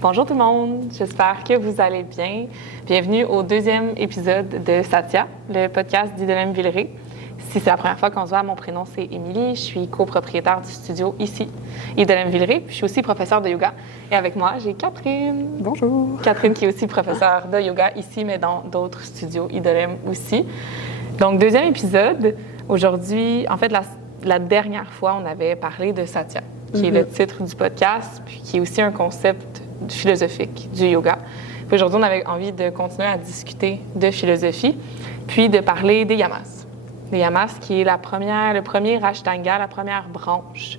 Bonjour tout le monde, j'espère que vous allez bien. Bienvenue au deuxième épisode de Satya, le podcast d'Idolem Villeray. Si c'est la première fois qu'on se voit, mon prénom c'est Émilie, je suis copropriétaire du studio ici, Idolem Villeray, puis je suis aussi professeure de yoga. Et avec moi, j'ai Catherine. Bonjour. Catherine qui est aussi professeure de yoga ici, mais dans d'autres studios Idolem aussi. Donc, deuxième épisode. Aujourd'hui, en fait, la dernière fois, on avait parlé de Satya, qui est le titre du podcast, puis qui est aussi un concept philosophique du yoga. Puis aujourd'hui, on avait envie de continuer à discuter de philosophie, puis de parler des yamas. Les yamas, qui est le premier ashtanga, la première branche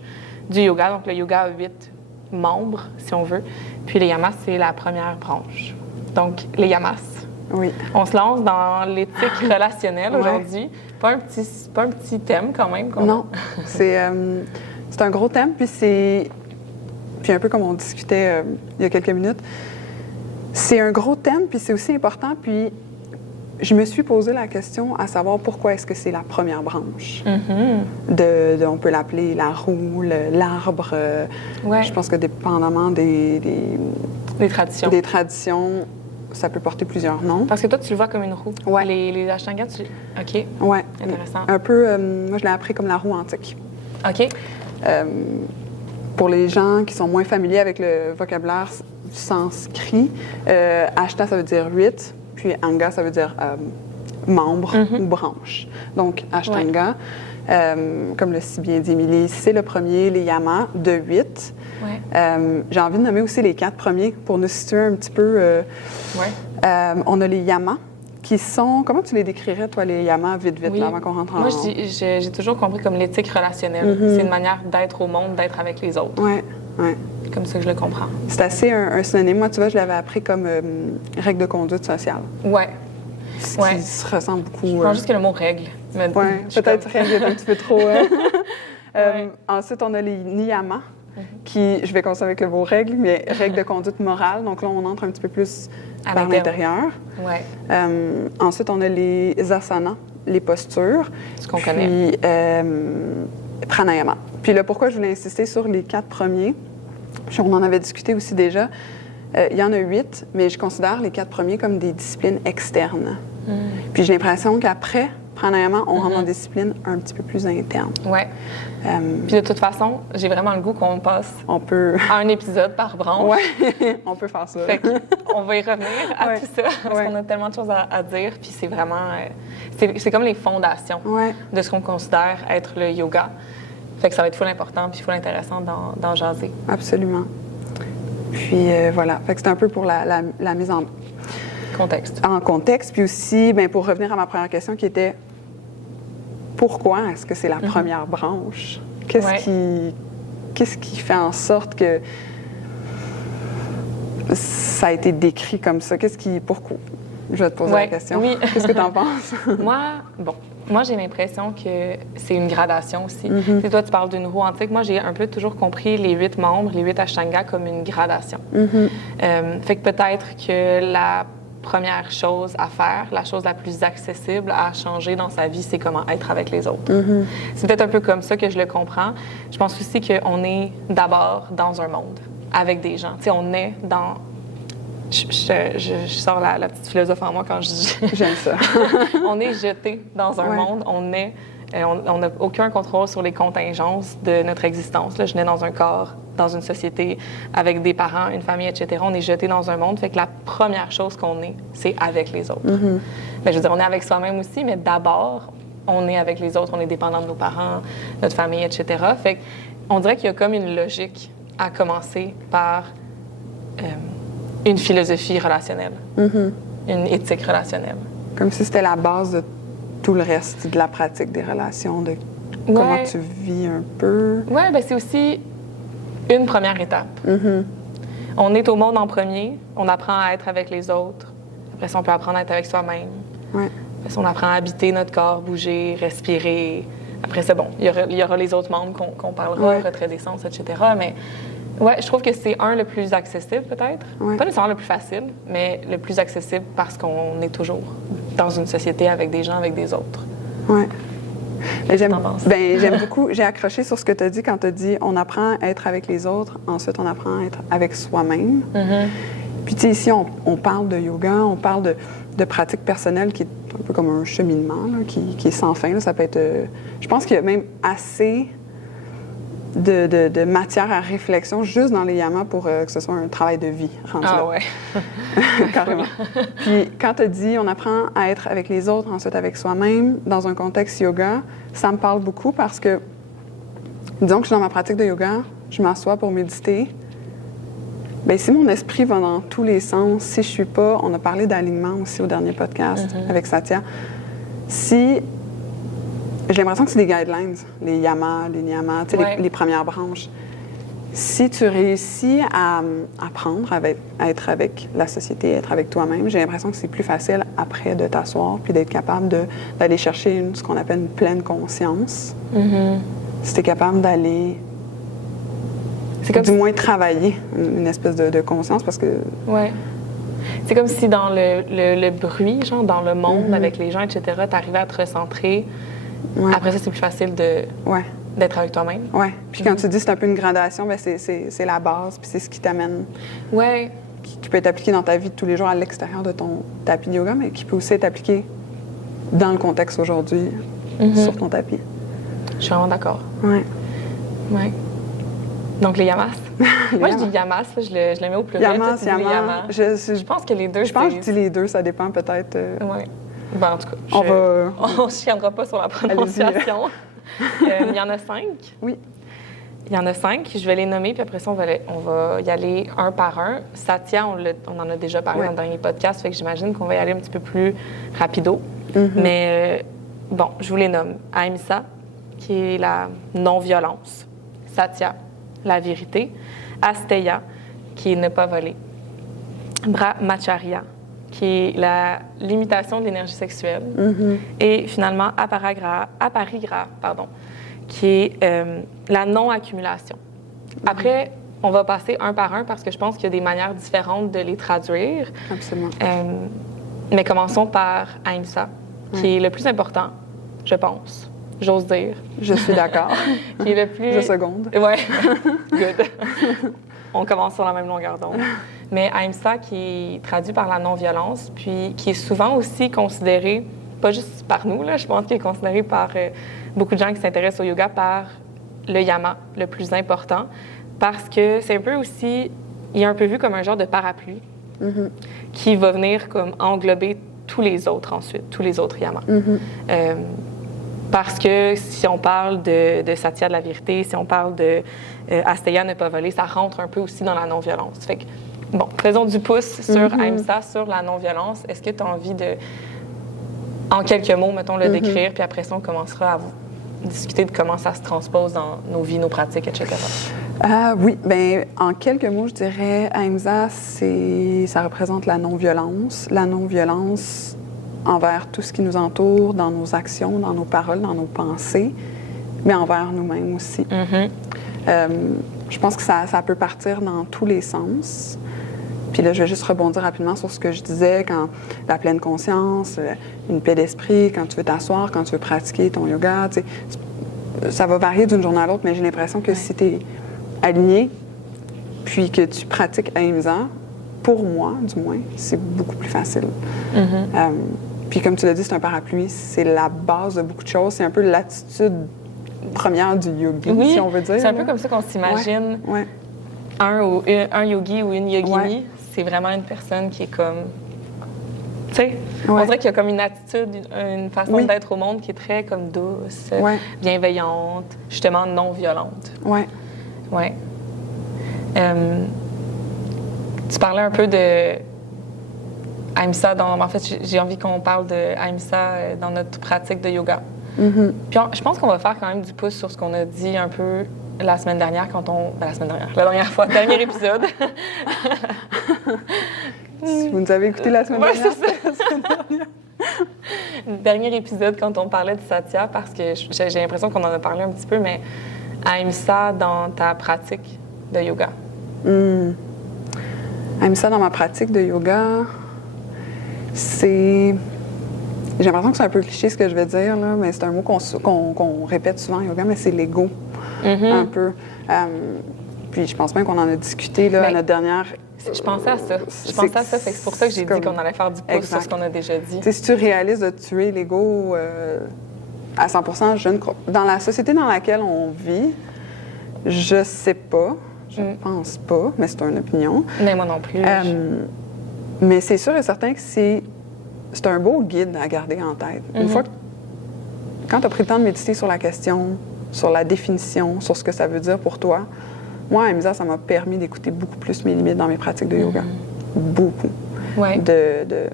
du yoga. Donc, le yoga a 8 membres, si on veut. Puis les yamas, c'est la première branche. Donc, les yamas. Oui. On se lance dans l'éthique relationnelle aujourd'hui. Pas un petit thème quand même. Non, c'est un gros thème, puis un peu comme on discutait il y a quelques minutes, c'est un gros thème, puis c'est aussi important, puis je me suis posé la question à savoir pourquoi est-ce que c'est la première branche. On peut l'appeler la roue, l'arbre. Je pense que dépendamment des traditions, ça peut porter plusieurs noms. Parce que toi, tu le vois comme une roue. Ouais. Les ashtangas, OK. Ouais. Intéressant. Un peu, moi, je l'ai appris comme la roue antique. OK. Pour les gens qui sont moins familiers avec le vocabulaire du sanskrit, ashta, ça veut dire 8, puis anga, ça veut dire membre ou branche. Donc, ashtanga, comme l'a si bien dit Émilie, c'est le premier, les yamas, de 8. Ouais. J'ai envie de nommer aussi les 4 premiers pour nous situer un petit peu. On a les yamas, qui sont... Comment tu les décrirais, toi, les yamas, vite, là, avant qu'on rentre en... Moi, j'ai toujours compris comme l'éthique relationnelle. C'est une manière d'être au monde, d'être avec les autres. Oui, oui. C'est comme ça que je le comprends. C'est assez un synonyme. Moi, tu vois, je l'avais appris comme règle de conduite sociale. Oui. Ce qui se ressent beaucoup... Je pense juste que le mot « règle ». Oui, peut-être règle est un petit peu trop... Ensuite, on a les niyamas, qui, je vais commencer avec le mot règle, mais règle de conduite morale. Donc là, on entre un petit peu plus par l'intérieur. Ouais. Ensuite, on a les asanas, les postures. Ce qu'on connaît. Puis pranayama. Puis là, pourquoi je voulais insister sur les 4 premiers? Puis on en avait discuté aussi déjà. Il y en a 8, mais je considère les 4 premiers comme des disciplines externes. Puis j'ai l'impression qu'après pranayama, on rentre dans des disciplines un petit peu plus internes. Oui. Puis de toute façon, j'ai vraiment le goût qu'on passe à un épisode par branche. Oui, on peut faire ça. Fait on va y revenir à tout ça, parce qu'on a tellement de choses à dire. Puis c'est vraiment... c'est comme les fondations de ce qu'on considère être le yoga. Fait que ça va être full important puis full intéressant d'en jaser. Absolument. Puis voilà. Fait que c'est un peu pour la mise en... Contexte. En contexte. Puis aussi, bien, pour revenir à ma première question qui était... Pourquoi est-ce que c'est la première branche? Qu'est-ce qui fait en sorte que ça a été décrit comme ça? Pourquoi? Je vais te poser la question. Oui. Qu'est-ce que tu en penses? Moi, j'ai l'impression que c'est une gradation aussi. Tu toi, tu parles d'une roue antique. Moi, j'ai un peu toujours compris les 8 membres, les 8 ashtangas, comme une gradation. Fait que peut-être que la première chose à faire, la chose la plus accessible à changer dans sa vie, c'est comment être avec les autres. C'est peut-être un peu comme ça que je le comprends. Je pense aussi qu'on est d'abord dans un monde, avec des gens. Tu sais, on est dans... Je sors la petite philosophe en moi quand je dis... J'aime ça. On est jeté dans un monde, on n'a aucun contrôle sur les contingences de notre existence. Là, je nais dans un corps, dans une société, avec des parents, une famille, etc. On est jeté dans un monde. Fait que la première chose qu'on est, c'est avec les autres. Mais je veux dire, on est avec soi-même aussi, mais d'abord, on est avec les autres. On est dépendant de nos parents, notre famille, etc. Fait qu'on dirait qu'il y a comme une logique à commencer par une philosophie relationnelle, une éthique relationnelle. Comme si c'était la base de tout le reste de la pratique des relations, de comment tu vis un peu. Oui, bien c'est aussi une première étape. On est au monde en premier, on apprend à être avec les autres. Après ça, on peut apprendre à être avec soi-même. Après ça, on apprend à habiter notre corps, bouger, respirer. Après ça, bon, il y aura les autres membres qu'on parlera, retrait des sens, etc. Mais je trouve que c'est le plus accessible peut-être. Pas nécessairement le plus facile, mais le plus accessible parce qu'on est toujours dans une société avec des gens, avec des autres. Oui. Qu'est-ce que t'en penses? J'aime beaucoup, j'ai accroché sur ce que tu as dit quand tu as dit on apprend à être avec les autres, ensuite on apprend à être avec soi-même. Puis tu sais, ici, on parle de yoga, on parle de pratique personnelle qui est un peu comme un cheminement là, qui est sans fin. Là. Ça peut être... je pense qu'il y a même assez de matière à réflexion juste dans les yamas pour que ce soit un travail de vie rendu là. Ouais. Carrément. Puis quand tu as dit on apprend à être avec les autres, ensuite avec soi-même, dans un contexte yoga, ça me parle beaucoup parce que, disons que je suis dans ma pratique de yoga, je m'assois pour méditer. Bien, si mon esprit va dans tous les sens, si je suis pas... On a parlé d'alignement aussi au dernier podcast avec Satya. Si... J'ai l'impression que c'est des guidelines, les yamas, les niyamas, tu sais, les premières branches. Si tu réussis à apprendre à être avec la société, à être avec toi-même, j'ai l'impression que c'est plus facile après de t'asseoir puis d'être capable d'aller chercher ce qu'on appelle une pleine conscience. Si tu es capable d'aller... du moins travailler une espèce de conscience parce que... Ouais. C'est comme si dans le bruit, genre dans le monde, avec les gens, etc., tu arrivais à te recentrer. Ouais. Après ça, c'est plus facile d'être avec toi-même. Oui. Puis quand tu dis que c'est un peu une gradation, bien, c'est la base, puis c'est ce qui t'amène... Oui. Qui peut être appliqué dans ta vie de tous les jours à l'extérieur de ton tapis de yoga, mais qui peut aussi être appliqué dans le contexte aujourd'hui, sur ton tapis. Je suis vraiment d'accord. Oui. Oui. Donc, les yamas. Moi, je dis yamas, je le mets au pluriel. Yamas, yamas. Je pense que les deux, je pense que je dis les deux, ça dépend peut-être. Oui. Ben, en tout cas, on ne chiendra pas sur la prononciation. Il y en a 5. Oui. Il y en a 5. Je vais les nommer, puis après ça, on va y aller un par un. Satya, on en a déjà parlé dans le dernier podcast, fait que j'imagine qu'on va y aller un petit peu plus rapido. Mais bon, je vous les nomme. Ahimsa, qui est la non-violence. Satya, la vérité. Asteya, qui est ne pas voler. Brahmacharya, qui est la limitation de l'énergie sexuelle. Et finalement, aparigraha, qui est la non-accumulation. Après, on va passer un par un parce que je pense qu'il y a des manières différentes de les traduire. Absolument. Mais commençons par Ahimsa, qui est le plus important, je pense. J'ose dire. Je suis d'accord. Qui est le plus... Je seconde. Oui. Good. On commence sur la même longueur d'onde. Mais Ahimsa, qui est traduit par la non-violence, puis qui est souvent aussi considéré, pas juste par nous, là, je pense qu'il est considéré par beaucoup de gens qui s'intéressent au yoga par le yama, le plus important, parce que c'est un peu aussi, il est un peu vu comme un genre de parapluie qui va venir comme englober tous les autres ensuite, tous les autres yamas. Parce que si on parle de Satya de la vérité, si on parle de Asteya ne pas voler, ça rentre un peu aussi dans la non-violence. Fait que, bon, faisons du pouce sur Ahimsa, sur la non-violence. Est-ce que tu as envie de, en quelques mots, mettons, le décrire, puis après ça, on commencera à discuter de comment ça se transpose dans nos vies, nos pratiques, etc. Oui, bien, en quelques mots, je dirais, Ahimsa, ça représente la non-violence. La non-violence envers tout ce qui nous entoure, dans nos actions, dans nos paroles, dans nos pensées, mais envers nous-mêmes aussi. Je pense que ça peut partir dans tous les sens. Puis là, je vais juste rebondir rapidement sur ce que je disais, quand la pleine conscience, une paix d'esprit, quand tu veux t'asseoir, quand tu veux pratiquer ton yoga, tu sais, ça va varier d'une journée à l'autre, mais j'ai l'impression que si tu es aligné, puis que tu pratiques Ahimsa, pour moi, du moins, c'est beaucoup plus facile. Puis comme tu l'as dit, c'est un parapluie, c'est la base de beaucoup de choses, c'est un peu l'attitude première du yogi, si on veut dire. C'est un peu comme ça qu'on s'imagine. Un yogi ou une yogini, c'est vraiment une personne qui est comme... Tu sais, on dirait qu'il y a comme une attitude, une façon d'être au monde qui est très comme douce, bienveillante, justement non violente. Oui. Tu parlais un peu de Ahimsa. En fait, j'ai envie qu'on parle de Ahimsa dans notre pratique de yoga. Puis je pense qu'on va faire quand même du pouce sur ce qu'on a dit un peu la semaine dernière la dernière fois, dernier épisode. Si vous nous avez écouté la semaine dernière. C'est ça. Dernier épisode quand on parlait de Satya, parce que j'ai l'impression qu'on en a parlé un petit peu, mais Ahimsa dans ta pratique de yoga. Ahimsa dans ma pratique de yoga, c'est J'ai l'impression que c'est un peu cliché ce que je vais dire, là, mais c'est un mot qu'on répète souvent en yoga, mais c'est l'ego, un peu. Puis je pense même qu'on en a discuté là, à notre dernière... Je pensais à ça. Fait que c'est pour ça que j'ai dit qu'on allait faire du pouce sur ce qu'on a déjà dit. T'sais, si tu réalises de tuer l'ego à 100%, je ne crois pas. Dans la société dans laquelle on vit, je sais pas, je pense pas, mais c'est une opinion. Mais moi non plus. Mais c'est sûr et certain que c'est un beau guide à garder en tête. Une fois que, quand tu as pris le temps de méditer sur la question, sur la définition, sur ce que ça veut dire pour toi, moi, à Aimsa, ça m'a permis d'écouter beaucoup plus mes limites dans mes pratiques de yoga. Beaucoup. Ouais. De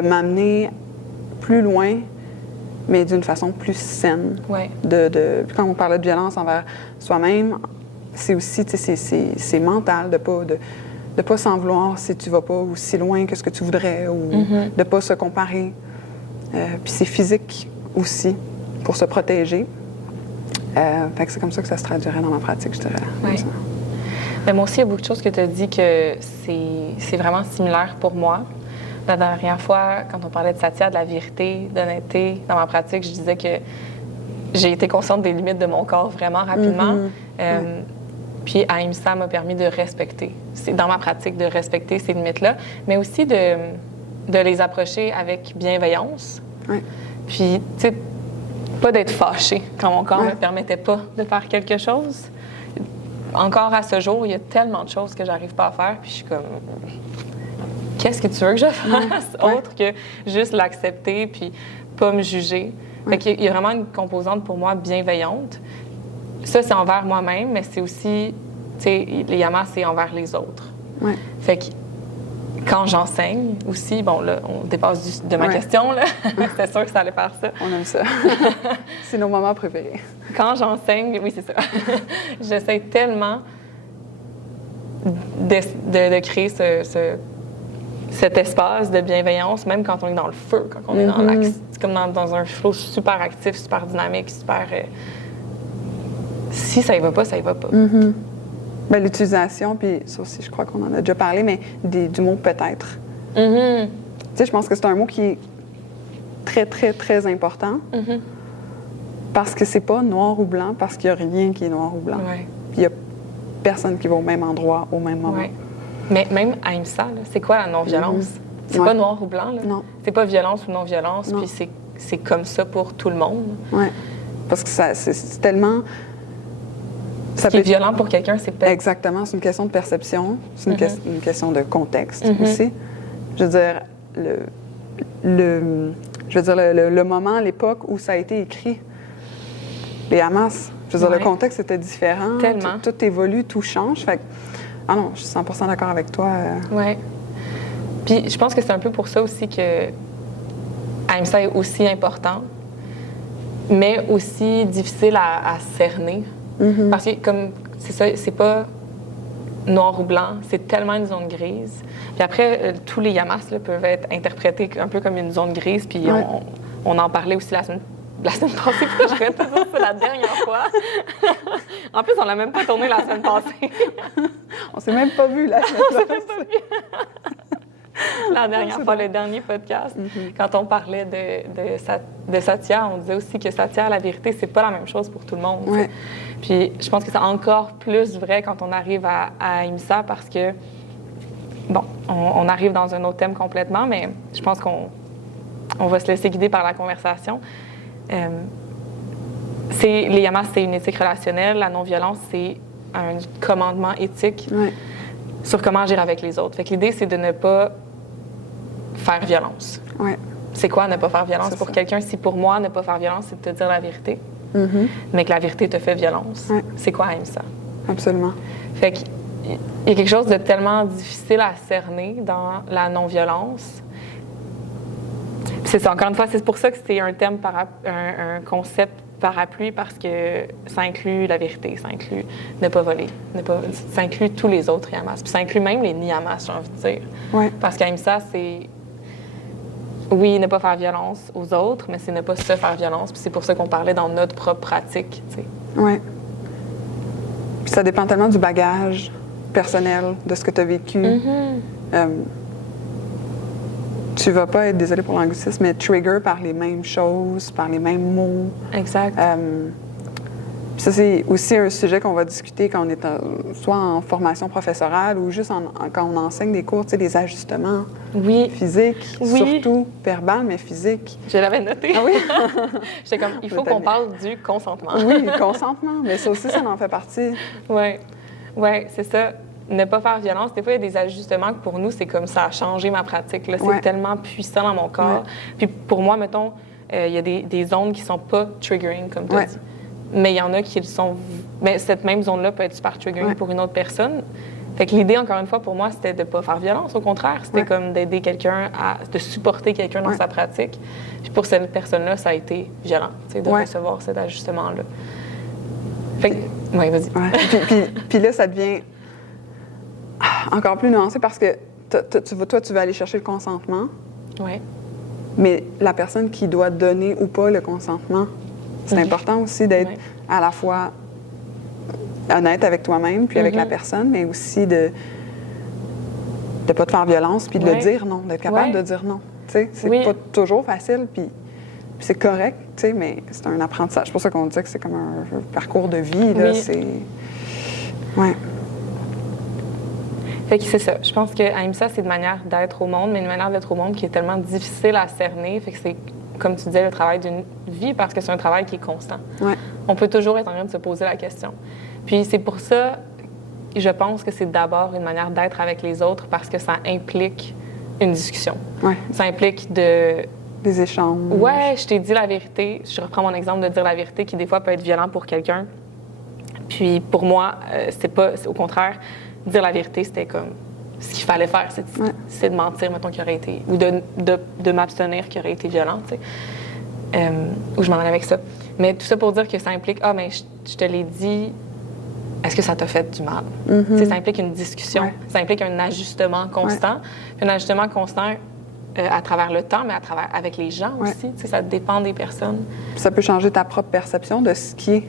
m'amener plus loin, mais d'une façon plus saine. Ouais. Puis quand on parlait de violence envers soi-même, c'est aussi, tu sais, c'est mental de pas s'en vouloir si tu vas pas aussi loin que ce que tu voudrais ou de pas se comparer. Puis c'est physique aussi, pour se protéger. Fait que c'est comme ça que ça se traduirait dans ma pratique, je dirais. Oui. Mais moi aussi, il y a beaucoup de choses que tu as dit que c'est vraiment similaire pour moi. La dernière fois, quand on parlait de satya, de la vérité, d'honnêteté, dans ma pratique, je disais que j'ai été consciente des limites de mon corps vraiment rapidement. Puis Ahimsa m'a permis de respecter. C'est dans ma pratique de respecter ces limites-là, mais aussi de les approcher avec bienveillance. Oui. Puis, tu sais, pas d'être fâchée quand mon corps ne me permettait pas de faire quelque chose. Encore à ce jour, il y a tellement de choses que j'arrive pas à faire, puis je suis comme... Qu'est-ce que tu veux que je fasse autre que juste l'accepter puis pas me juger? Fait qu'il y a vraiment une composante pour moi bienveillante. Ça, c'est envers moi-même, mais c'est aussi, tu sais, les yamas, c'est envers les autres. Ouais. Fait que quand j'enseigne aussi, bon, là, on dépasse de ma question, là. C'était sûr que ça allait faire ça. On aime ça. C'est nos moments préférés. Quand j'enseigne, oui, c'est ça. J'essaie tellement de créer cet espace de bienveillance, même quand on est dans le feu, quand on est dans comme dans un flow super actif, super dynamique, super... Si ça y va pas, ça y va pas. Bien, l'utilisation, puis ça aussi, je crois qu'on en a déjà parlé, mais du mot « peut-être ». Tu sais, je pense que c'est un mot qui est très, très, très important parce que c'est pas noir ou blanc, parce qu'il n'y a rien qui est noir ou blanc. Ouais. Puis il n'y a personne qui va au même endroit, au même moment. Ouais. Mais même Ahimsa, c'est quoi la non-violence? C'est pas noir ou blanc, là. Non. C'est pas violence ou non-violence, puis c'est comme ça pour tout le monde. Oui. Parce que c'est tellement... Ce qui est violent pour quelqu'un, c'est peut-être... Exactement. C'est une question de perception. C'est une question de contexte aussi. Je veux dire, le moment, l'époque où ça a été écrit, les Hamas, je veux dire, le contexte était différent. Tellement. Tout évolue, tout change. Fait que, ah non, je suis 100% d'accord avec toi. Oui. Puis je pense que c'est un peu pour ça aussi que Ahimsa est aussi important, mais aussi difficile à cerner. Parce que, comme c'est ça, c'est pas noir ou blanc, c'est tellement une zone grise. Puis après, tous les yamas là, peuvent être interprétés un peu comme une zone grise. Puis on en parlait aussi la semaine passée. Pourquoi je répète ça? C'est la dernière fois. En plus, on l'a même pas tourné la semaine passée. On s'est même pas vu la semaine passée. On s'est même pas vu. La dernière fois, le dernier podcast, quand on parlait de Satya, on disait aussi que Satya, la vérité, c'est pas la même chose pour tout le monde. Ouais. Puis je pense que c'est encore plus vrai quand on arrive à Ahimsa parce que, bon, on arrive dans un autre thème complètement, mais je pense qu'on va se laisser guider par la conversation. Les yamas, c'est une éthique relationnelle. La non-violence, c'est un commandement éthique sur comment agir avec les autres. Fait que l'idée, c'est de ne pas faire violence. Ouais. C'est quoi ne pas faire violence pour quelqu'un? Si pour moi, ne pas faire violence, c'est de te dire la vérité, mais que la vérité te fait violence. C'est quoi Ahimsa? Absolument. Fait qu'il y a quelque chose de tellement difficile à cerner dans la non-violence. C'est ça, encore une fois, c'est pour ça que c'est un thème, un concept parapluie, parce que ça inclut la vérité, ça inclut ne pas voler, ça inclut tous les autres yamas. Puis ça inclut même les niyamas, j'ai envie de dire. Ouais. Parce qu'Ahimsa, c'est... Oui, ne pas faire violence aux autres, mais c'est ne pas se faire violence. Puis c'est pour ça qu'on parlait dans notre propre pratique, tu sais. Oui. Puis ça dépend tellement du bagage personnel, de ce que tu as vécu. tu vas pas être, désolée pour l'anglicisme, mais trigger par les mêmes choses, par les mêmes mots. Exact. Ça, c'est aussi un sujet qu'on va discuter quand on est soit en formation professorale ou juste quand on enseigne des cours, tu sais, les ajustements physiques, surtout verbal, mais physiques. Je l'avais noté. Ah oui? J'étais comme, il faut qu'on parle du consentement. Oui, le consentement, mais ça aussi, ça en fait partie. Oui, c'est ça. Ne pas faire violence. Des fois, il y a des ajustements que pour nous, c'est comme ça a changé ma pratique. Là. C'est tellement puissant dans mon corps. Puis pour moi, mettons, il y a des zones qui sont pas triggering, comme tu as dit. Mais il y en a qui le sont. Mais cette même zone-là peut être super triggering pour une autre personne. Fait que l'idée, encore une fois, pour moi, c'était de ne pas faire violence. Au contraire, c'était comme d'aider quelqu'un de supporter quelqu'un dans sa pratique. Puis pour cette personne-là, ça a été violent, de recevoir cet ajustement-là. Fait que, oui, vas-y. Puis là, ça devient encore plus nuancé parce que toi, tu vas aller chercher le consentement. Oui. Mais la personne qui doit donner ou pas le consentement, c'est important aussi d'être à la fois honnête avec toi-même puis avec la personne, mais aussi de ne pas te faire violence puis de le dire non, d'être capable de dire non. Tu sais, c'est pas toujours facile puis c'est correct, tu sais, mais c'est un apprentissage. C'est pour ça qu'on dit que c'est comme un parcours de vie, là, c'est... Ouais. Fait que c'est ça. Je pense que Ahimsa, c'est une manière d'être au monde, mais une manière d'être au monde qui est tellement difficile à cerner. Fait que c'est, comme tu disais, le travail d'une vie parce que c'est un travail qui est constant. Ouais. On peut toujours être en train de se poser la question. Puis c'est pour ça, je pense que c'est d'abord une manière d'être avec les autres parce que ça implique une discussion. Ouais. Ça implique des échanges. Ouais, je t'ai dit la vérité. Je reprends mon exemple de dire la vérité qui, des fois, peut être violent pour quelqu'un. Puis pour moi, c'est au contraire... Dire la vérité, c'était comme ce qu'il fallait faire, c'est de mentir, mettons, qui aurait été, ou de m'abstenir, qui aurait été violent, tu sais. Ou je m'en allais avec ça. Mais tout ça pour dire que ça implique, mais je te l'ai dit, est-ce que ça t'a fait du mal? Tu sais, ça implique une discussion, ça implique un ajustement constant. Puis un ajustement constant à travers le temps, mais avec les gens aussi, tu sais, ça dépend des personnes. Ça peut changer ta propre perception de ce qui est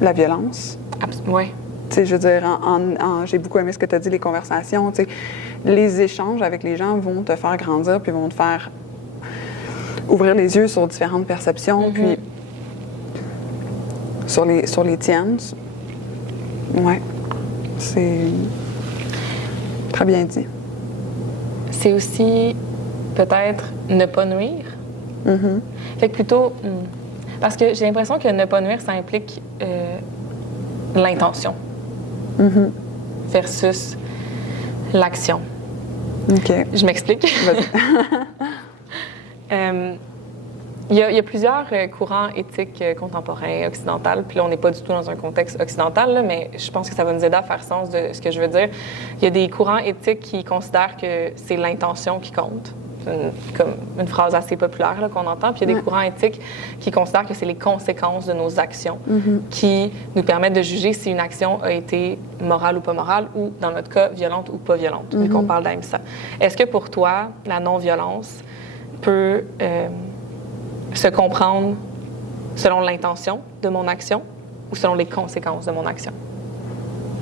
la violence. Oui. Tu sais, je veux dire, j'ai beaucoup aimé ce que tu as dit, les conversations. Tu sais, les échanges avec les gens vont te faire grandir puis vont te faire ouvrir les yeux sur différentes perceptions, puis sur les tiennes. Oui, c'est très bien dit. C'est aussi peut-être ne pas nuire. Fait que plutôt... Parce que j'ai l'impression que ne pas nuire, ça implique l'intention. Versus l'action. OK. Je m'explique. Il y a plusieurs courants éthiques contemporains occidentaux, puis là, on n'est pas du tout dans un contexte occidental, là, mais je pense que ça va nous aider à faire sens de ce que je veux dire. Il y a des courants éthiques qui considèrent que c'est l'intention qui compte. Comme une phrase assez populaire là, qu'on entend. Puis il y a des courants éthiques qui considèrent que c'est les conséquences de nos actions qui nous permettent de juger si une action a été morale ou pas morale, ou, dans notre cas, violente ou pas violente, vu qu'on parle d'Ahimsa. Est-ce que pour toi, la non-violence peut se comprendre selon l'intention de mon action ou selon les conséquences de mon action?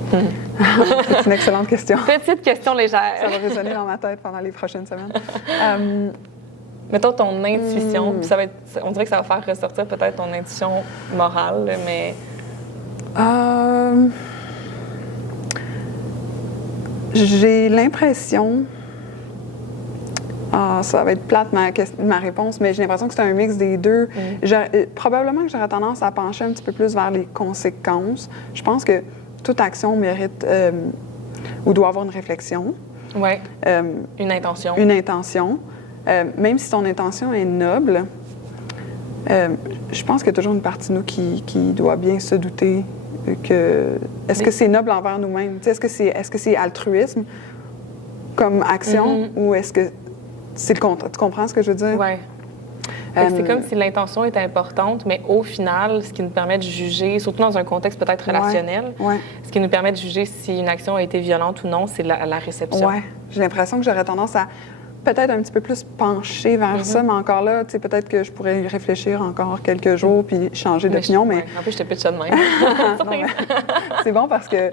C'est une excellente question. Petite question légère. Ça va résonner dans ma tête pendant les prochaines semaines. Mettons ton intuition, puis ça va être, on dirait que ça va faire ressortir peut-être ton intuition morale, mais... J'ai l'impression... ça va être plate ma réponse, mais j'ai l'impression que c'est un mix des deux. Probablement que j'aurais tendance à pencher un petit peu plus vers les conséquences. Je pense que toute action mérite ou doit avoir une réflexion. Oui. Une intention. Une intention. Même si ton intention est noble, je pense qu'il y a toujours une partie de nous qui doit bien se douter que... Est-ce que c'est noble envers nous-mêmes? Est-ce que c'est altruisme comme action ou est-ce que c'est le contraire? Tu comprends ce que je veux dire? Oui. C'est comme si l'intention était importante, mais au final, ce qui nous permet de juger, surtout dans un contexte peut-être relationnel, ce qui nous permet de juger si une action a été violente ou non, c'est la réception. Oui. J'ai l'impression que j'aurais tendance à peut-être un petit peu plus pencher vers ça, mais encore là, tu sais, peut-être que je pourrais y réfléchir encore quelques jours puis changer d'opinion, mais... En plus, je te pitch ça de même. Non, c'est bon parce que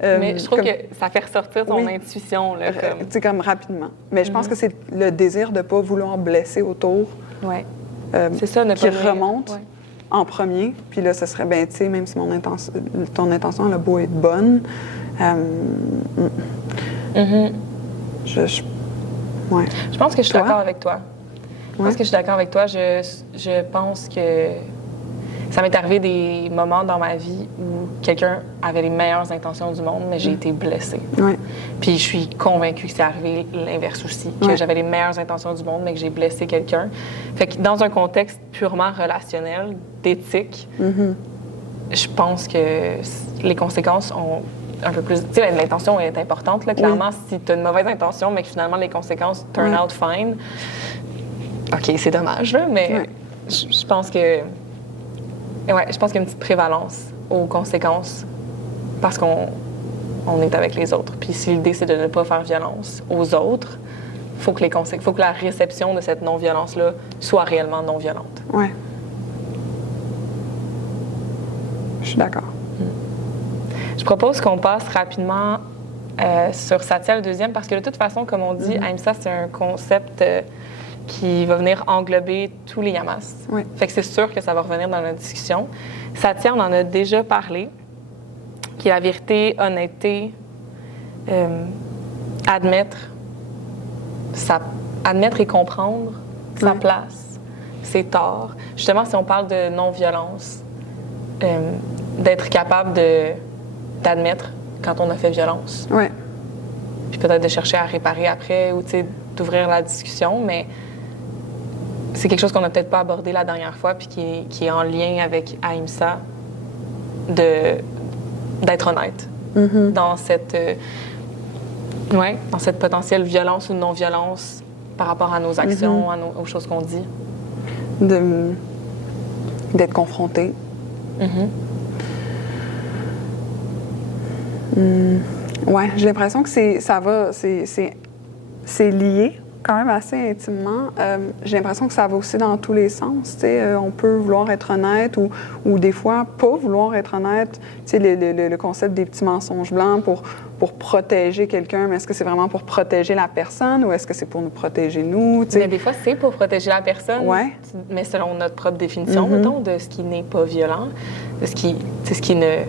Mais je trouve comme- que ça fait ressortir ton Oui. intuition, là, comme... Tu sais, comme rapidement. Mais je pense que c'est le désir de ne pas vouloir blesser autour Ouais. euh, C'est ça, ne qui pas nuire. remonte Ouais. en premier. Puis là, ce serait, ben, tu sais, même si ton intention, elle a beau être bonne, Mhm. ouais. Je pense que je suis Toi? d'accord avec toi. Je pense que je suis d'accord avec toi. Je pense que ça m'est arrivé des moments dans ma vie où quelqu'un avait les meilleures intentions du monde, mais j'ai été blessée. Ouais. Puis je suis convaincue que c'est arrivé l'inverse aussi, que Ouais. j'avais les meilleures intentions du monde, mais que j'ai blessé quelqu'un. Fait que dans un contexte purement relationnel, d'éthique, je pense que les conséquences ont un peu plus... Tu sais, l'intention est importante, là, clairement. Si tu as une mauvaise intention, mais que finalement les conséquences turn out fine, OK, c'est dommage, là, mais je pense que... Ouais, je pense qu'il y a une petite prévalence aux conséquences parce qu'on est avec les autres. Puis si l'idée, c'est de ne pas faire violence aux autres, faut que la réception de cette non-violence-là soit réellement non-violente. Ouais. Je suis d'accord. Je propose qu'on passe rapidement sur Satya le deuxième parce que de toute façon, comme on dit, Ahimsa, c'est un concept qui va venir englober tous les yamas. Oui. Fait que c'est sûr que ça va revenir dans notre discussion. Satya, on en a déjà parlé, qui est la vérité, honnêteté, admettre et comprendre sa place, ses torts. Justement, si on parle de non-violence, d'être capable d'admettre quand on a fait violence. Ouais. Puis peut-être de chercher à réparer après ou, tu sais, d'ouvrir la discussion, mais c'est quelque chose qu'on n'a peut-être pas abordé la dernière fois puis qui est en lien avec Ahimsa, d'être honnête dans cette potentielle violence ou non-violence par rapport à nos actions, aux choses qu'on dit. D'être confronté. Ouais, j'ai l'impression que c'est lié quand même assez intimement. J'ai l'impression que ça va aussi dans tous les sens. On peut vouloir être honnête ou des fois pas vouloir être honnête. Le concept des petits mensonges blancs pour protéger quelqu'un, mais est-ce que c'est vraiment pour protéger la personne ou est-ce que c'est pour nous protéger nous? Mais des fois, c'est pour protéger la personne, mais selon notre propre définition, mettons, de ce qui n'est pas violent, de ce qui ne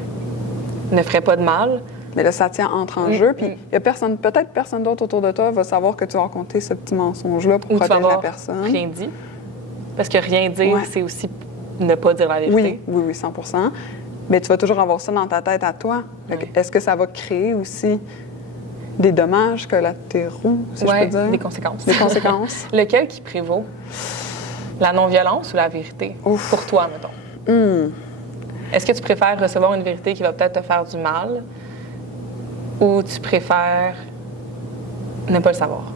ferait pas de mal. Mais là, ça tient entre en jeu, puis il y a peut-être personne d'autre autour de toi va savoir que tu vas raconter ce petit mensonge-là pour protéger la personne. Rien dit. Parce que rien dire, c'est aussi ne pas dire la vérité. Oui, 100%. Mais tu vas toujours avoir ça dans ta tête à toi. Est-ce que ça va créer aussi des dommages collatéraux, si je peux dire? Des conséquences. Des conséquences. Lequel qui prévaut? La non-violence ou la vérité? Ouf. Pour toi, mettons. Est-ce que tu préfères recevoir une vérité qui va peut-être te faire du mal ou tu préfères ne pas le savoir?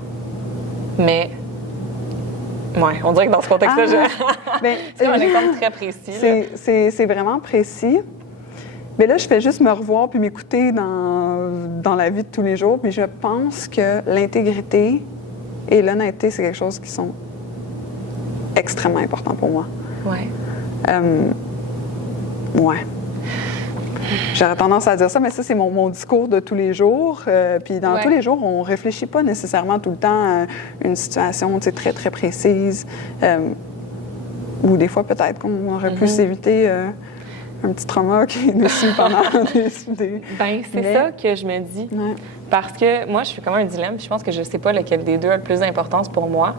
Mais, on dirait que dans ce contexte-là, c'est un exemple très précis. C'est vraiment précis. Mais là, je fais juste me revoir puis m'écouter dans la vie de tous les jours. Puis je pense que l'intégrité et l'honnêteté, c'est quelque chose qui sont extrêmement importants pour moi. Ouais. J'aurais tendance à dire ça, mais ça, c'est mon discours de tous les jours. Puis dans tous les jours, on ne réfléchit pas nécessairement tout le temps à une situation très, très précise. Ou des fois, peut-être qu'on aurait pu s'éviter un petit trauma qui nous suit pendant des... C'est ça que je me dis. Parce que moi, je suis comme un dilemme. Puis je pense que je ne sais pas lequel des deux a le plus d'importance pour moi.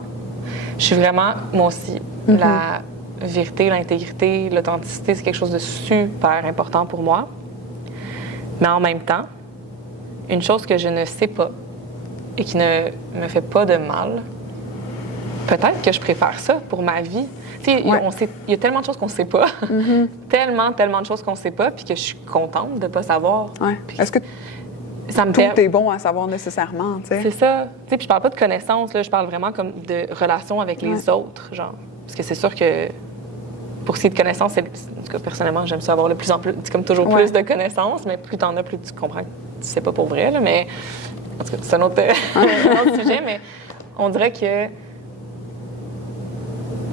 Je suis vraiment, moi aussi, la vérité, l'intégrité, l'authenticité, c'est quelque chose de super important pour moi. Mais en même temps, une chose que je ne sais pas et qui ne me fait pas de mal, peut-être que je préfère ça pour ma vie. Tu sais, il y a tellement de choses qu'on ne sait pas. Tellement de choses qu'on ne sait pas, puis que je suis contente de ne pas savoir. Est-ce que ça me tout est bon à savoir nécessairement, tu sais? C'est ça. Tu sais, puis je parle pas de connaissances, là, je parle vraiment comme de relations avec les autres, genre. Parce que c'est sûr que pour ce qui est de connaissances, en tout cas, personnellement, j'aime ça avoir de plus en plus, comme toujours plus de connaissances, mais plus t'en as, plus tu comprends que tu sais pas pour vrai, là, mais en tout cas, c'est un autre sujet, mais on dirait que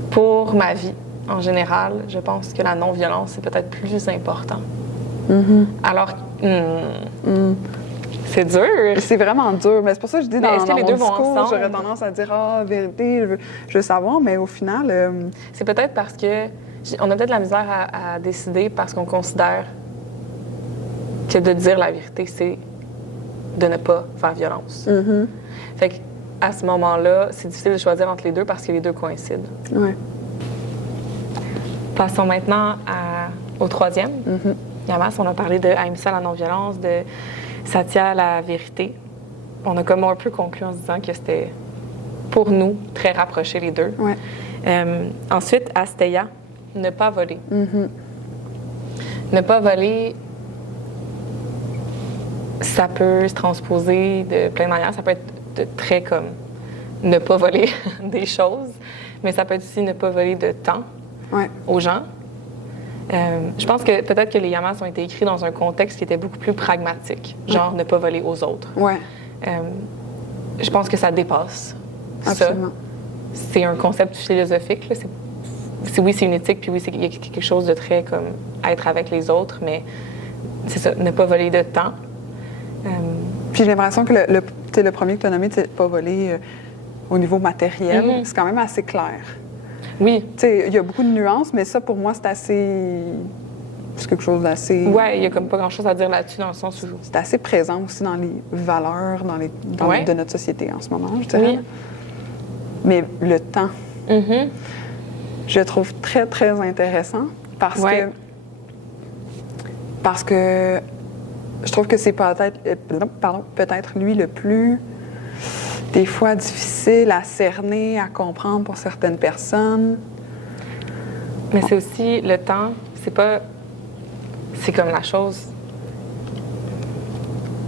pour ma vie, en général, je pense que la non-violence, c'est peut-être plus important. Alors, C'est dur. C'est vraiment dur, mais c'est pour ça que je dis dans est-ce que mon les deux vont discours, ensemble? j'aurais tendance à dire « Ah, vérité, je veux savoir », mais au final... C'est peut-être parce que on a peut-être la misère à décider parce qu'on considère que de dire la vérité, c'est de ne pas faire violence. Fait qu'à ce moment-là, c'est difficile de choisir entre les deux parce que les deux coïncident. Ouais. Passons maintenant au troisième. Yamas, on a parlé de Ahimsa, la non-violence, de Satya, la vérité. On a comme un peu conclu en se disant que c'était, pour nous, très rapproché les deux. Ouais. Ensuite, Asteya, ne pas voler. Ne pas voler, ça peut se transposer de plein de manières. Ça peut être très comme ne pas voler des choses, mais ça peut être aussi ne pas voler de temps aux gens. Je pense que peut-être que les Yamas ont été écrits dans un contexte qui était beaucoup plus pragmatique, genre ne pas voler aux autres. Je pense que ça dépasse Absolument. ça. C'est un concept philosophique. Là. Oui, c'est une éthique, puis oui, il y a quelque chose de très comme être avec les autres, mais c'est ça, ne pas voler de temps. Puis j'ai l'impression que le premier que tu as nommé, c'est pas voler au niveau matériel, c'est quand même assez clair. Oui. Il y a beaucoup de nuances, mais ça, pour moi, c'est quelque chose d'assez... Oui, il n'y a comme pas grand-chose à dire là-dessus, dans le sens où... C'est assez présent aussi dans les valeurs de notre société en ce moment, je dirais. Oui. Mais le temps, je le trouve très, très intéressant parce que je trouve que c'est peut-être lui le plus, des fois, difficile à cerner, à comprendre pour certaines personnes. Mais c'est aussi le temps, c'est comme la chose...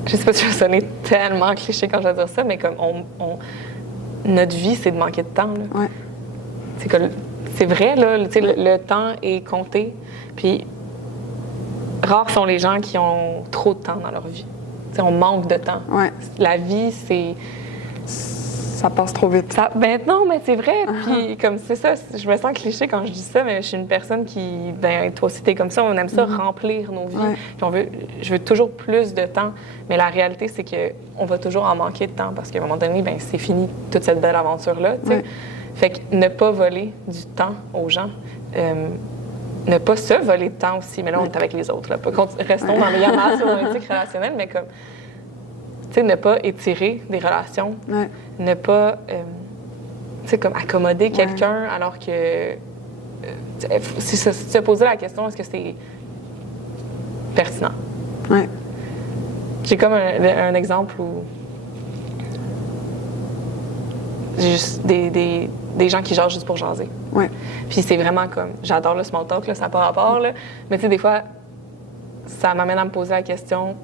Je sais pas si je vais sonner tellement cliché quand je vais dire ça, mais comme notre vie, c'est de manquer de temps. Là. Ouais. C'est vrai, là, le temps est compté. Puis rares sont les gens qui ont trop de temps dans leur vie. T'sais, on manque de temps. Ouais. La vie, c'est... Ça passe trop vite. Non, mais c'est vrai. Puis comme c'est ça, je me sens cliché quand je dis ça, mais je suis une personne qui, toi aussi, t'es comme ça, on aime ça remplir nos vies. Puis je veux toujours plus de temps. Mais la réalité, c'est qu'on va toujours en manquer de temps parce qu'à un moment donné, c'est fini toute cette belle aventure-là. Fait que ne pas voler du temps aux gens. Ne pas se voler de temps aussi, mais là, on est avec les autres. Là. Restons dans les yamas ou l'éthique relationnelle, mais comme, tu sais, ne pas étirer des relations, ne pas, tu sais, comme accommoder quelqu'un alors que, si tu te posais la question, est-ce que c'est pertinent? Ouais. J'ai comme un exemple où j'ai juste des gens qui jasent juste pour jaser. Ouais. Puis c'est vraiment comme, j'adore le small talk, là, ça n'a pas rapport, là. Mais tu sais, des fois, ça m'amène à me poser la question,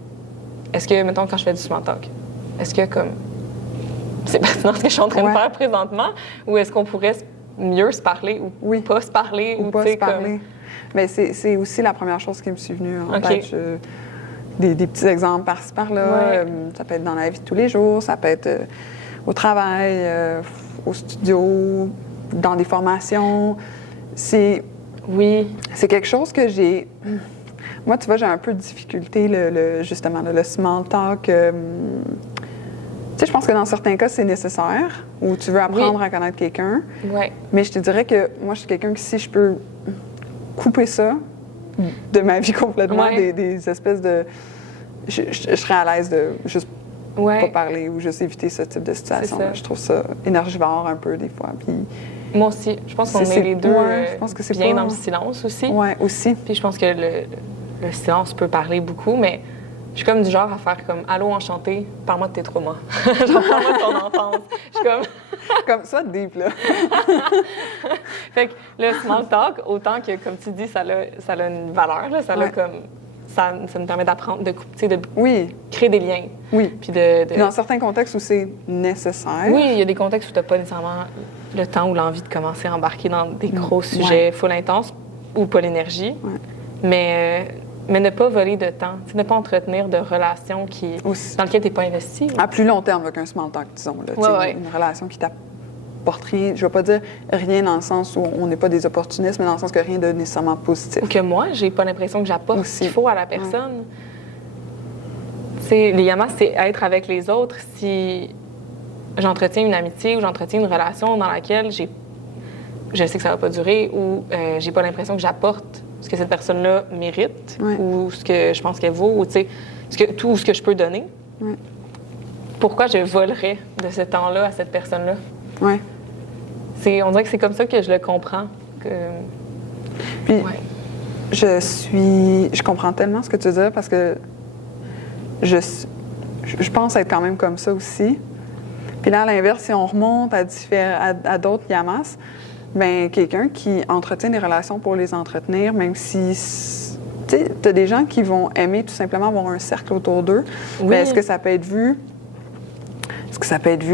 est-ce que, mettons, quand je fais du small talk, est-ce que comme, c'est pertinent ce que je suis en train de faire présentement, ou est-ce qu'on pourrait mieux se parler ou pas se parler? Ou pas se parler. Mais c'est aussi la première chose qui me suis venue en tête. Des petits exemples par-ci, par-là. Ça peut être dans la vie de tous les jours, ça peut être au travail, au studio, dans des formations. C'est quelque chose que j'ai... Moi, tu vois, j'ai un peu de difficulté, justement, le small talk. Tu sais, je pense que dans certains cas, c'est nécessaire, ou tu veux apprendre à connaître quelqu'un. Mais je te dirais que moi, je suis quelqu'un qui, si je peux couper ça de ma vie complètement, des espèces de... Je serais à l'aise de juste pas parler ou juste éviter ce type de situation. Je trouve ça énergivore un peu, des fois. Puis, moi aussi. Je pense qu'on est les deux je pense que c'est bien pas... dans le silence aussi. Oui, aussi. Puis je pense que le silence peut parler beaucoup, mais je suis comme du genre à faire comme « Allô, enchanté, parle-moi de tes traumas. » Genre, parle-moi de ton enfance. Je suis comme... Comme ça, deep, là. Fait que le small talk, autant que, comme tu dis, ça a une valeur, là, ça a comme... Ça nous permet d'apprendre, de créer des liens. Oui. Puis dans certains contextes où c'est nécessaire. Oui, il y a des contextes où tu n'as pas nécessairement le temps ou l'envie de commencer à embarquer dans des gros sujets full intense ou pas l'énergie. Mais ne pas voler de temps. Ne pas entretenir de relations dans lesquelles tu n'es pas investi. À plus long terme qu'un small talk, disons. Là, une relation qui t'apporte rien. Je ne veux pas dire rien dans le sens où on n'est pas des opportunistes, mais dans le sens que rien de nécessairement positif. Ou que moi, j'ai pas l'impression que j'apporte ce qu'il faut à la personne. sais, les yamas, c'est être avec les autres si j'entretiens une amitié ou j'entretiens une relation dans laquelle je sais que ça va pas durer ou j'ai pas l'impression que j'apporte ce que cette personne-là mérite ou ce que je pense qu'elle vaut ou, tu sais, tout ce que je peux donner. Ouais. Pourquoi je volerais de ce temps-là à cette personne-là? Ouais. On dirait que c'est comme ça que je le comprends. Puis, je comprends tellement ce que tu dis parce que je pense être quand même comme ça aussi. Puis là, à l'inverse, si on remonte à d'autres yamas, bien, quelqu'un qui entretient des relations pour les entretenir, même si, tu sais, t'as des gens qui vont aimer tout simplement avoir un cercle autour d'eux. Oui. Bien, est-ce que ça peut être vu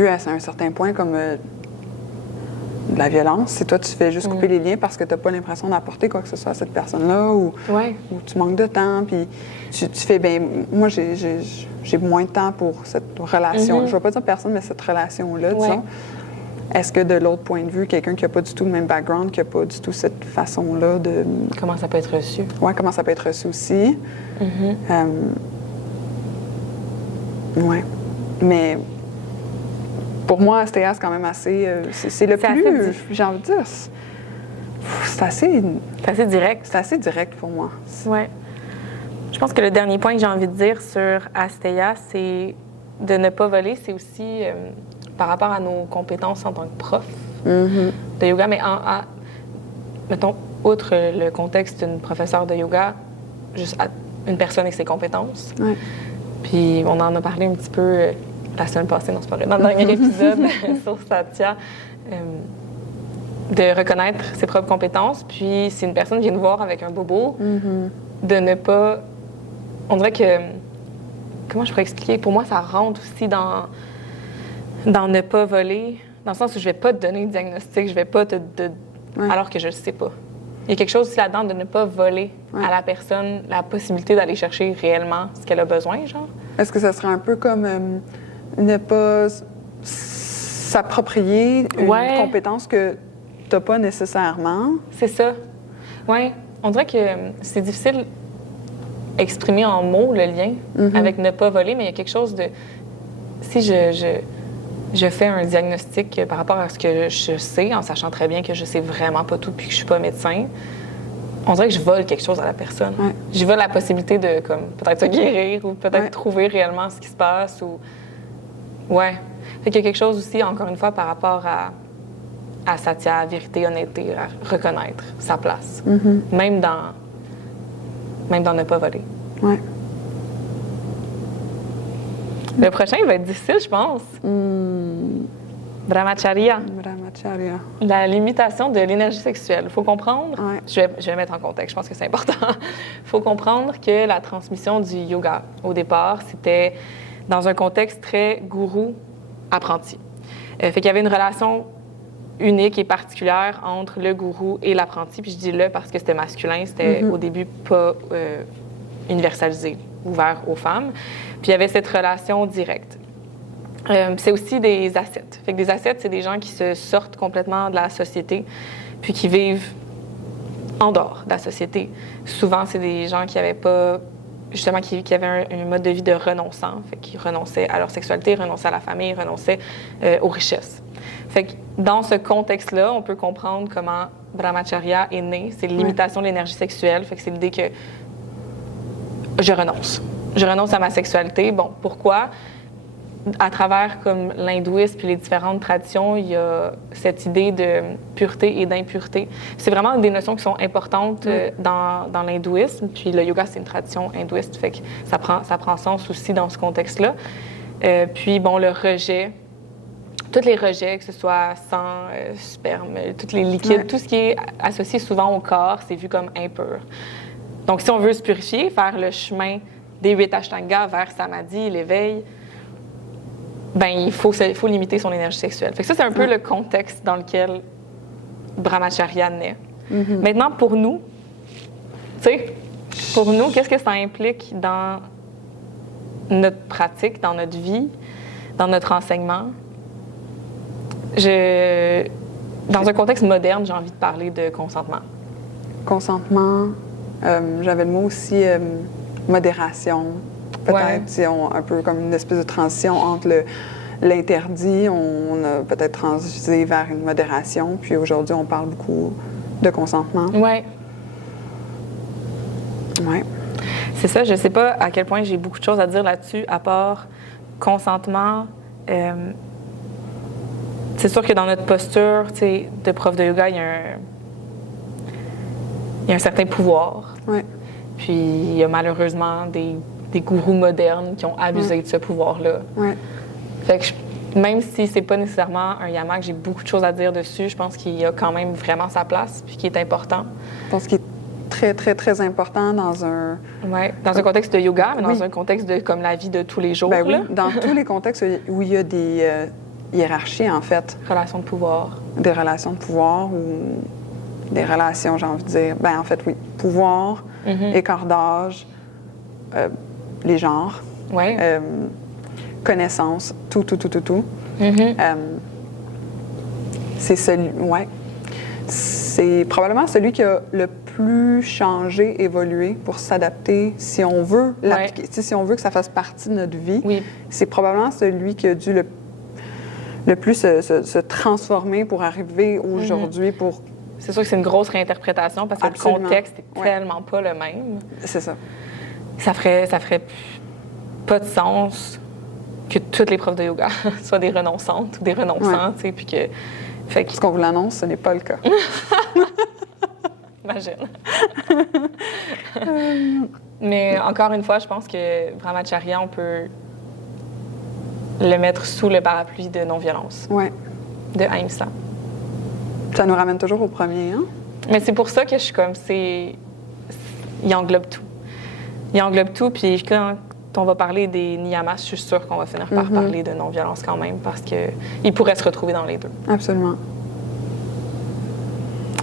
à un certain point comme de la violence, si toi, tu fais juste couper les liens parce que tu n'as pas l'impression d'apporter quoi que ce soit à cette personne-là ou tu manques de temps, puis tu fais, bien, moi, j'ai moins de temps pour cette relation. Je ne vais pas dire personne, mais cette relation-là, disons. Est-ce que de l'autre point de vue, quelqu'un qui n'a pas du tout le même background, qui n'a pas du tout cette façon-là de... Comment ça peut être reçu? Oui, comment ça peut être reçu aussi. Oui. Mais... Pour moi, Astéa, c'est quand même assez... c'est le plus... J'ai envie de dire... C'est assez... C'est assez direct. C'est assez direct pour moi. Oui. Je pense que le dernier point que j'ai envie de dire sur Astéa, c'est de ne pas voler. C'est aussi par rapport à nos compétences en tant que prof de yoga. Mais mettons, outre le contexte d'une professeure de yoga, juste une personne avec ses compétences. Ouais. Puis on en a parlé un petit peu... la semaine passée, non, c'est pas vrai, dans le dernier épisode sur Satya, de reconnaître ses propres compétences. Puis, si une personne vient nous voir avec un bobo, de ne pas... On dirait que... Comment je pourrais expliquer? Pour moi, ça rentre aussi dans ne pas voler, dans le sens où je vais pas te donner un diagnostic, je vais pas alors que je le sais pas. Il y a quelque chose aussi là-dedans de ne pas voler à la personne la possibilité d'aller chercher réellement ce qu'elle a besoin, genre. Est-ce que ça serait un peu comme... ne pas s'approprier une compétence que tu n'as pas nécessairement. C'est ça. Oui. On dirait que c'est difficile d'exprimer en mots le lien avec ne pas voler, mais il y a quelque chose de... Si je fais un diagnostic par rapport à ce que je sais, en sachant très bien que je sais vraiment pas tout puis que je suis pas médecin, on dirait que je vole quelque chose à la personne. Ouais. Je vole la possibilité de peut-être se guérir ou peut-être trouver réellement ce qui se passe ou... Ouais. Fait qu'il y a quelque chose aussi, encore une fois, par rapport à Satya, à vérité, honnêteté, à reconnaître sa place. Même dans ne pas voler. Ouais. Le prochain, il va être difficile, je pense. Brahmacharya. Brahmacharya. La limitation de l'énergie sexuelle. Il faut comprendre, Ouais. je vais mettre en contexte, je pense que c'est important. Il faut comprendre que la transmission du yoga, au départ, c'était dans un contexte très gourou-apprenti. Fait qu'il y avait une relation unique et particulière entre le gourou et l'apprenti. Puis je dis le parce que c'était masculin, c'était au début pas universalisé, ouvert aux femmes. Puis il y avait cette relation directe. C'est aussi des ascètes. Fait que des ascètes, c'est des gens qui se sortent complètement de la société puis qui vivent en dehors de la société. Souvent, c'est des gens qui n'avaient pas... Justement, qui avaient un mode de vie de renonçant, fait qu'ils renonçaient à leur sexualité, renonçaient à la famille, renonçaient aux richesses. Fait que dans ce contexte-là, on peut comprendre comment Brahmacharya est né. C'est l'imitation de l'énergie sexuelle, fait que c'est l'idée que je renonce. Je renonce à ma sexualité. Bon, pourquoi? À travers comme l'hindouisme puis les différentes traditions, il y a cette idée de pureté et d'impureté. C'est vraiment des notions qui sont importantes dans l'hindouisme. Puis le yoga, c'est une tradition hindouiste, fait que ça prend sens aussi dans ce contexte-là. Puis bon, le rejet, tous les rejets, que ce soit sang, sperme, tous les liquides, tout ce qui est associé souvent au corps, c'est vu comme impur. Donc si on veut se purifier, faire le chemin des 8 ashtangas vers samadhi, l'éveil, ben il faut limiter son énergie sexuelle. Fait que ça, c'est un peu le contexte dans lequel Brahmacharya naît. Maintenant, pour nous, tu sais, qu'est-ce que ça implique dans notre pratique, dans notre vie, dans notre enseignement? Dans un contexte moderne, j'ai envie de parler de consentement. Consentement, j'avais le mot aussi modération. peut-être. Un peu comme une espèce de transition entre l'interdit. On a peut-être transité vers une modération. Puis aujourd'hui, on parle beaucoup de consentement. Oui. Oui. C'est ça. Je ne sais pas à quel point j'ai beaucoup de choses à dire là-dessus, à part consentement. C'est sûr que dans notre posture de prof de yoga, il y a un certain pouvoir. Oui. Puis il y a malheureusement des gourous modernes qui ont abusé de ce pouvoir-là. Oui. Fait que même si c'est pas nécessairement un yama que j'ai beaucoup de choses à dire dessus, je pense qu'il y a quand même vraiment sa place puis qui est important. Je pense qu'il est très, très, très important dans un contexte de yoga, mais dans un contexte de comme la vie de tous les jours. Ben oui, là. dans tous les contextes où il y a des hiérarchies, en fait. Relations de pouvoir. Des relations de pouvoir ou des relations, j'ai envie de dire. Ben en fait, oui. Pouvoir, écart d'âge, les genres, connaissances, tout. C'est probablement celui qui a le plus changé, évolué pour s'adapter si on veut l'appliquer. Si on veut que ça fasse partie de notre vie, c'est probablement celui qui a dû le plus se transformer pour arriver aujourd'hui pour... C'est sûr que c'est une grosse réinterprétation parce que le contexte est tellement pas le même. C'est ça. Ça ferait pas de sens que toutes les profs de yoga soient des renonçantes ou des renonçants, tu sais, puis que... Parce qu'on vous l'annonce, ce n'est pas le cas. Imagine. Mais encore une fois, je pense que Brahmacharya, on peut le mettre sous le parapluie de non-violence, de Ahimsa. Ça nous ramène toujours au premier, hein? Mais c'est pour ça que je suis comme, il englobe tout. Il englobe tout, puis quand on va parler des niyamas, je suis sûre qu'on va finir par parler de non-violence quand même, parce qu'il pourrait se retrouver dans les deux. Absolument.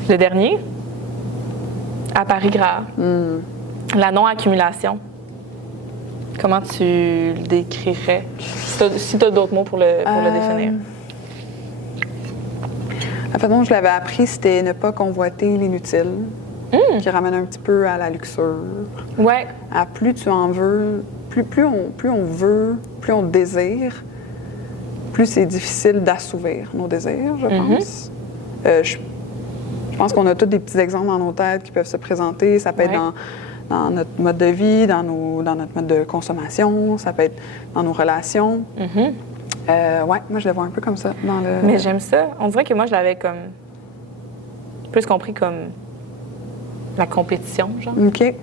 Le dernier, aparigraha, la non-accumulation. Comment tu le décrirais? Si tu as d'autres mots pour le définir. La façon dont je l'avais appris, c'était ne pas convoiter l'inutile, qui ramène un petit peu à la luxure. Ouais. À plus tu en veux, plus on veut, plus on désire, plus c'est difficile d'assouvir nos désirs, je pense. Je pense qu'on a tous des petits exemples dans nos têtes qui peuvent se présenter. Ça peut être dans notre mode de vie, dans notre mode de consommation, ça peut être dans nos relations. Moi, je le vois un peu comme ça. Mais j'aime ça. On dirait que moi, je l'avais comme plus compris comme la compétition, genre. OK.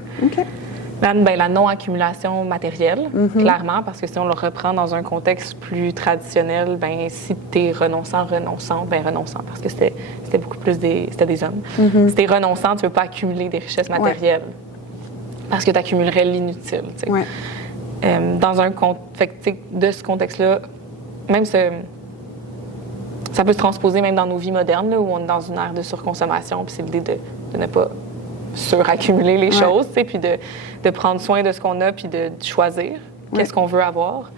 La non-accumulation matérielle, clairement, parce que si on le reprend dans un contexte plus traditionnel, si t'es renonçant, parce que c'était beaucoup plus des hommes. Si t'es renonçant, tu veux pas accumuler des richesses matérielles, parce que t'accumulerais l'inutile, tu sais. Dans un contexte, de ce contexte-là, même ça peut se transposer même dans nos vies modernes, là, où on est dans une ère de surconsommation, puis c'est l'idée de ne pas suraccumuler les choses, puis de prendre soin de ce qu'on a, puis de choisir qu'est-ce qu'on veut avoir.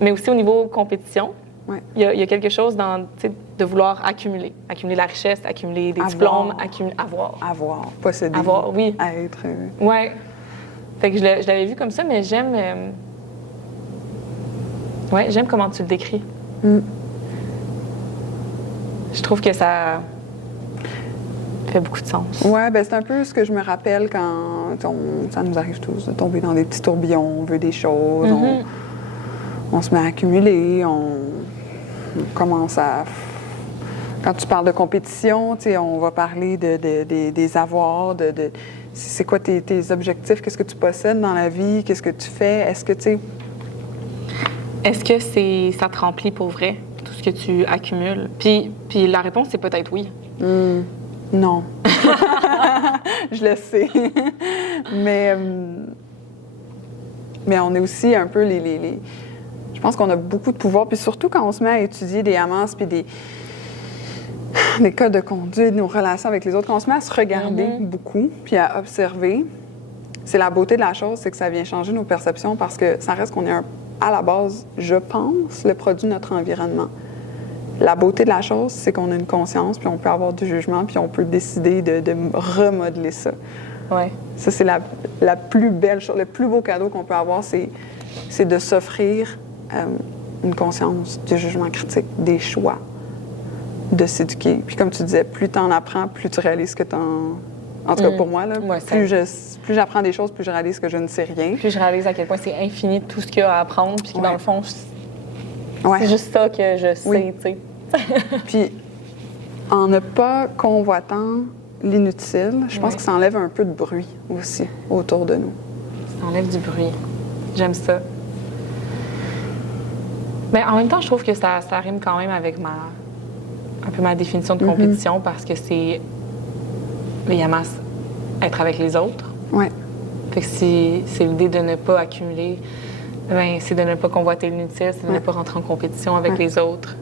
Mais aussi au niveau compétition, il y a quelque chose de vouloir accumuler la richesse, accumuler des diplômes, avoir, posséder, avoir, oui. Être. Oui. Fait que je l'avais vu comme ça, mais j'aime comment tu le décris. Je trouve que ça fait beaucoup de sens. Oui, c'est un peu ce que je me rappelle quand ça nous arrive tous de tomber dans des petits tourbillons, on veut des choses, on se met à accumuler, on commence à... Quand tu parles de compétition, on va parler des avoirs, c'est quoi tes objectifs, qu'est-ce que tu possèdes dans la vie, qu'est-ce que tu fais, est-ce que ça te remplit pour vrai, tout ce que tu accumules? Puis la réponse, c'est peut-être oui. Non. Je le sais. Mais on est aussi un peu Je pense qu'on a beaucoup de pouvoir, puis surtout quand on se met à étudier des yamas, puis des codes de conduite, nos relations avec les autres, quand on se met à se regarder beaucoup, puis à observer, c'est la beauté de la chose, c'est que ça vient changer nos perceptions parce que ça reste qu'on est à la base, je pense, le produit de notre environnement. La beauté de la chose, c'est qu'on a une conscience, puis on peut avoir du jugement, puis on peut décider de remodeler ça. Ouais. Ça, c'est la plus belle chose, le plus beau cadeau qu'on peut avoir, c'est c'est de s'offrir une conscience du jugement critique, des choix, de s'éduquer. Puis comme tu disais, plus tu en apprends, plus tu réalises que tu en tout cas pour moi, là, plus j'apprends des choses, plus je réalise que je ne sais rien. Plus je réalise à quel point c'est infini tout ce qu'il y a à apprendre, puis que dans le fond, Ouais. c'est juste ça que je sais, Oui. tu sais. Puis, en ne pas convoitant l'inutile, je pense que ça enlève un peu de bruit aussi autour de nous. Ça enlève du bruit. J'aime ça. Mais en même temps, je trouve que ça rime quand même avec un peu ma définition de compétition parce que c'est évidemment être avec les autres. Ouais. Fait que c'est l'idée de ne pas accumuler, ben, c'est de ne pas convoiter l'inutile, c'est de ne pas rentrer en compétition avec les autres.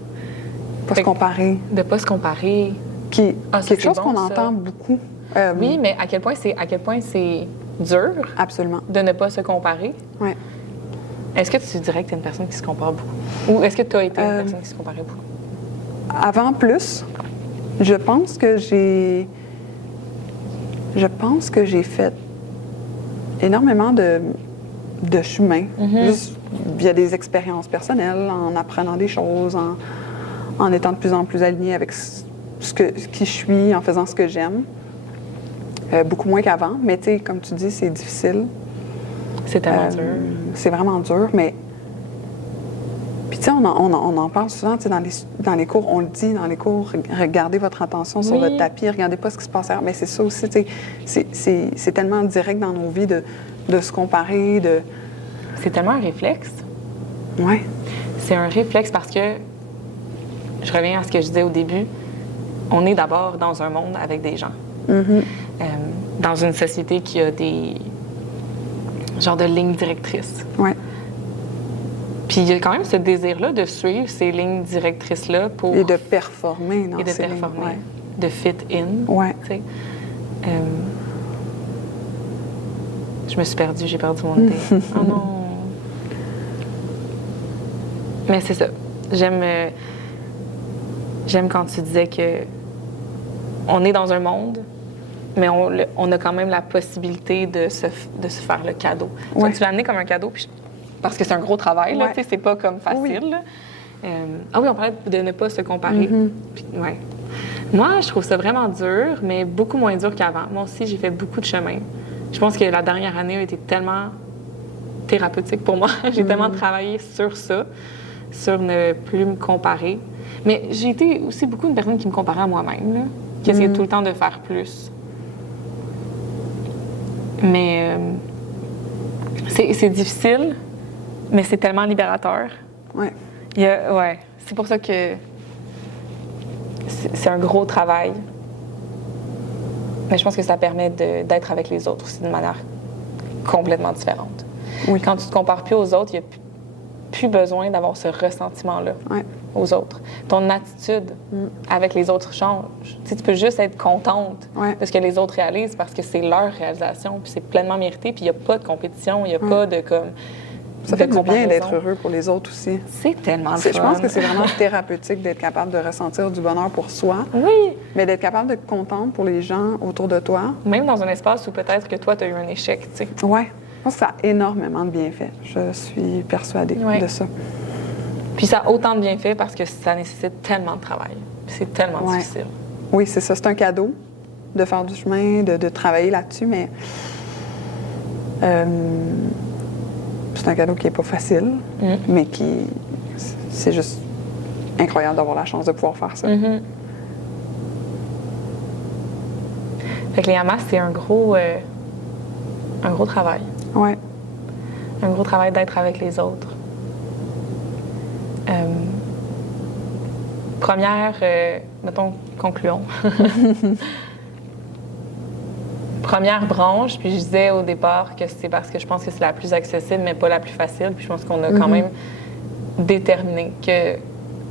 Pas se comparer. De ne pas se comparer. Qui quelque chose bon, qu'on ça. entend beaucoup. Oui, mais à quel point c'est dur Absolument. de ne pas se comparer. Ouais. Est-ce que tu dirais que tu es une personne qui se compare beaucoup? Ou est-ce que tu as été une personne qui se comparait beaucoup? Avant plus, je pense que j'ai fait énormément de chemin, juste via des expériences personnelles, en apprenant des choses, en étant de plus en plus alignée avec qui je suis, en faisant ce que j'aime. Beaucoup moins qu'avant, mais tu sais, comme tu dis, c'est difficile. C'est tellement dur. C'est vraiment dur, mais... Puis tu sais, on en parle souvent, tu sais, dans les cours, on le dit dans les cours, regardez votre attention sur votre tapis, regardez pas ce qui se passe ailleurs. Mais c'est ça aussi, tu sais, c'est tellement direct dans nos vies de se comparer, de... C'est tellement un réflexe. Ouais. C'est un réflexe parce que, je reviens à ce que je disais au début, on est d'abord dans un monde avec des gens. Dans une société qui a des genres de lignes directrices. Ouais. Puis il y a quand même ce désir-là de suivre ces lignes directrices-là pour... Et de performer dans Et de ces performer, lignes, ouais. de fit in. Ouais. Tu sais. Je me suis perdue, j'ai perdu mon idée. Oh non! Mais c'est ça. J'aime quand tu disais que on est dans un monde, mais on a quand même la possibilité de se faire le cadeau. Ouais. Tu l'as amené comme un cadeau, puis parce que c'est un gros travail, là, Ouais. tu sais, c'est pas comme facile. Oui. Là. Ah oui, on parlait de ne pas se comparer. Puis, ouais. Moi, je trouve ça vraiment dur, mais beaucoup moins dur qu'avant. Moi aussi, j'ai fait beaucoup de chemin. Je pense que la dernière année a été tellement thérapeutique pour moi. J'ai tellement travaillé sur ça, sur ne plus me comparer. Mais j'ai été aussi beaucoup une personne qui me comparait à moi-même, là, qui essayait tout le temps de faire plus. Mais c'est difficile, mais c'est tellement libérateur. Ouais. Ouais. C'est pour ça que c'est un gros travail. Mais je pense que ça permet d'être avec les autres aussi d'une manière complètement différente. Oui. Quand tu te compares plus aux autres, il n'y a plus besoin d'avoir ce ressentiment-là Ouais. aux autres. Ton attitude avec les autres change. Tu sais, tu peux juste être contente de ce que les autres réalisent parce que c'est leur réalisation, puis c'est pleinement mérité, puis il n'y a pas de compétition, il n'y a pas de comme... Ça fait du bien d'être heureux pour les autres aussi. C'est tellement le fun. Je pense que c'est vraiment thérapeutique d'être capable de ressentir du bonheur pour soi, Oui. mais d'être capable d'être contente pour les gens autour de toi. Même dans un espace où peut-être que toi, tu as eu un échec, tu sais. Ouais. Je pense que ça a énormément de bienfaits. Je suis persuadée de ça. Puis ça a autant de bienfaits parce que ça nécessite tellement de travail. C'est tellement difficile. Oui, c'est ça. C'est un cadeau de faire du chemin, de travailler là-dessus, mais c'est un cadeau qui n'est pas facile, mais c'est juste incroyable d'avoir la chance de pouvoir faire ça. Fait que les Hamas, c'est un gros travail. Ouais. Un gros travail d'être avec les autres. Première, mettons, concluons. Première branche, puis je disais au départ que c'est parce que je pense que c'est la plus accessible, mais pas la plus facile. Puis je pense qu'on a quand même déterminé que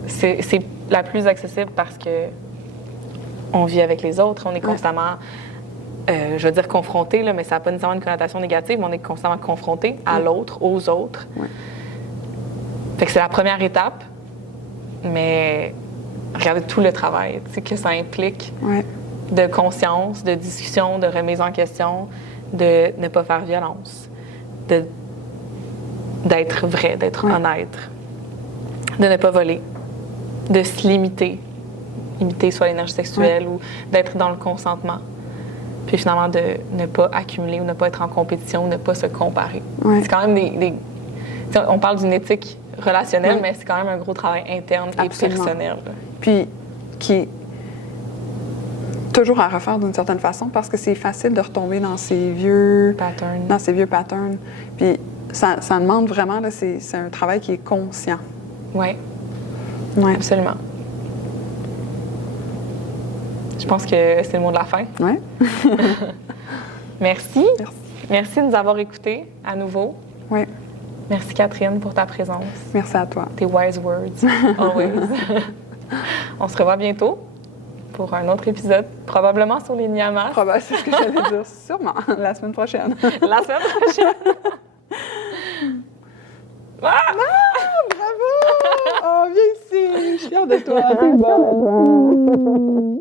c'est la plus accessible parce que on vit avec les autres, on est constamment, je veux dire confronté, là, mais ça n'a pas nécessairement une connotation négative, mais on est constamment confronté à l'autre, aux autres. Fait que c'est la première étape, mais regardez tout le travail que ça implique. De conscience, de discussion, de remise en question, de ne pas faire violence, de d'être vrai, d'être Ouais. honnête, de ne pas voler, de se limiter soit l'énergie sexuelle ou d'être dans le consentement. Puis finalement, de ne pas accumuler ou ne pas être en compétition ou ne pas se comparer. Ouais. C'est quand même des tu sais, on parle d'une éthique relationnelle, Ouais. mais c'est quand même un gros travail interne et Absolument. personnel. Puis qui est toujours à refaire d'une certaine façon parce que c'est facile de retomber dans ces vieux patterns. Puis ça demande vraiment, là, c'est un travail qui est conscient. Oui, Ouais. absolument. Je pense que c'est le mot de la fin. Ouais. Merci. Merci. Merci de nous avoir écoutés à nouveau. Ouais. Merci Catherine pour ta présence. Merci à toi. Tes wise words, always. On se revoit bientôt pour un autre épisode, probablement sur les Nyamas. Probablement, c'est ce que j'allais dire. Sûrement, la semaine prochaine. La semaine prochaine. Ah! Bravo! Oh, viens ici! Je suis fière de toi. T'es bonne.